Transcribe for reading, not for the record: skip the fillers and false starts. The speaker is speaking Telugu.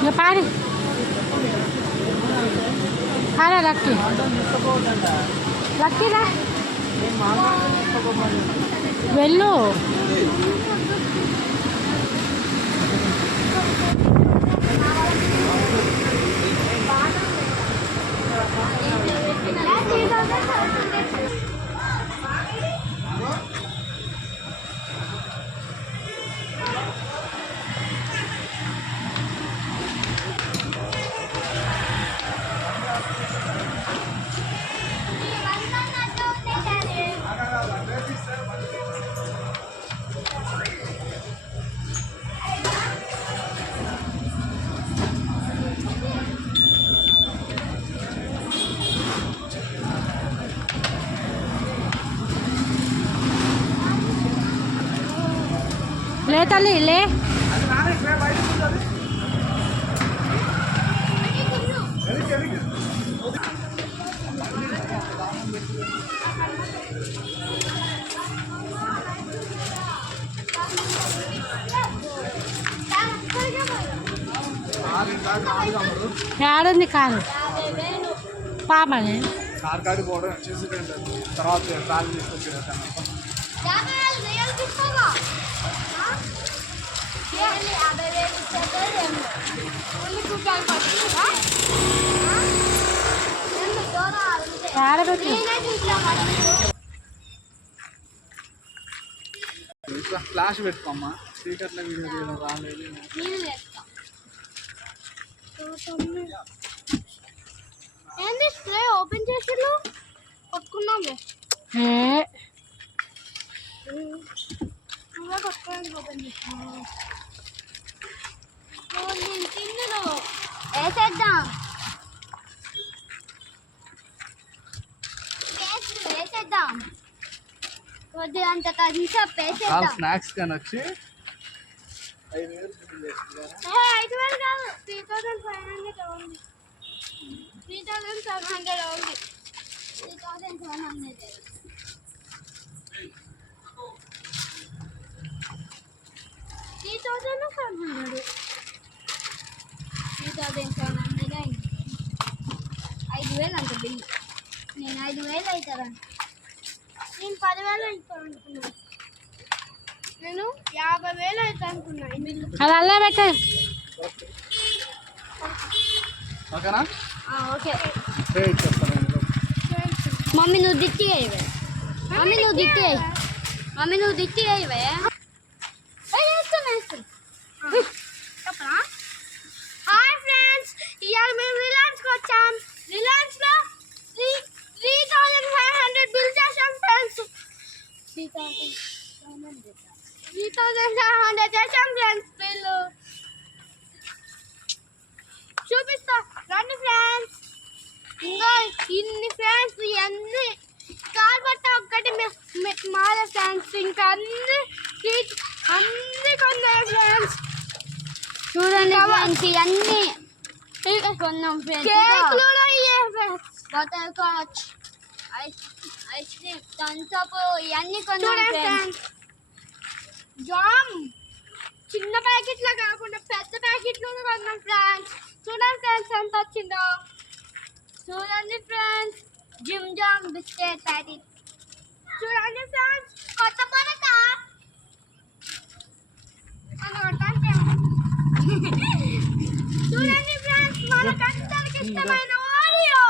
ఇక పాడి పారా లక్కీ లక్కీరా వెళ్ళు లే తల్లి లే ఏడుంది కారు పాపని కార్ కాడి పోవడం వచ్చేసి తర్వాత ట్రావెల్ తీసుకొచ్చి ఫ్లాష్ పెట్టుకోమ్మా స్పీకర్లో వీడియో తీయడం రాలేదు. ఏంది స్ప్రే ఓపెన్ చేసిర్రు కొట్టుకున్నాంలే నువ్వే కొట్టుకోవడానికి ఓపెన్ చేసినావు. నేను తిన్నులు వేసేద్దాం వేసేద్దాం కొద్ది అంత కలిసి వేసేద్దాం. స్నాక్స్ కానీ వచ్చి 5,000 కాదు 3,500 ఉంది. 3,700 ఉంది. 3,700 3,700 అయింది. 5,000 అంత బిల్లు. నేను 5,000 అవుతాను. నేను 10,000 అవుతాను అనుకున్నాను. నేను 50,000 అవుతాను అనుకున్నాను బిల్లు. అది అలా పెట్ట ఓకేనా? ఓకే మమ్మీ నువ్వు దిట్టి అయ్యవే. మమ్మీ నువ్వు దిట్టి అయ్యవే. చెప్పరా? హాయ్ ఫ్రెండ్స్, ఇవాళ మేము రిలయన్స్కి వచ్చాం. రిలయన్స్లో 3,500 బిల్ చేసాం ఫ్రెండ్స్. 3,500 చేసాం ఫ్రెండ్స్ బిల్లు. చూపిస్తా రండి ఫ్రెండ్స్. ఇంకా ఇన్ని ఫ్రెండ్స్ అన్ని కార్ బట్ట ఒక్కటి మాల ఫ్రెండ్స్. ఇంకా అన్ని కొన్నాయి ఫ్రెండ్స్. చూడండి ఫ్రెండ్స్ ఇవన్నీ కొన్నాం ఫ్రెండ్స్. కేక్లు butter scotch ice cream Thums Up ఇవన్నీ కొన్నాం ఫ్రెండ్స్. జామ్ చిన్న ప్యాకెట్లో కాకుండా పెద్ద ప్యాకెట్లో కొన్నాం ఫ్రెండ్స్. చూడండి ఫ్రెండ్స్ ఎంత వచ్చిందో. చూడండి friends gym jam biscuit packet. చూడండి ఫ్రెండ్స్ కొత్త పరక చూడండి ఫ్రెండ్స్ మనకందరికి ఇష్టమైన ఓరియో.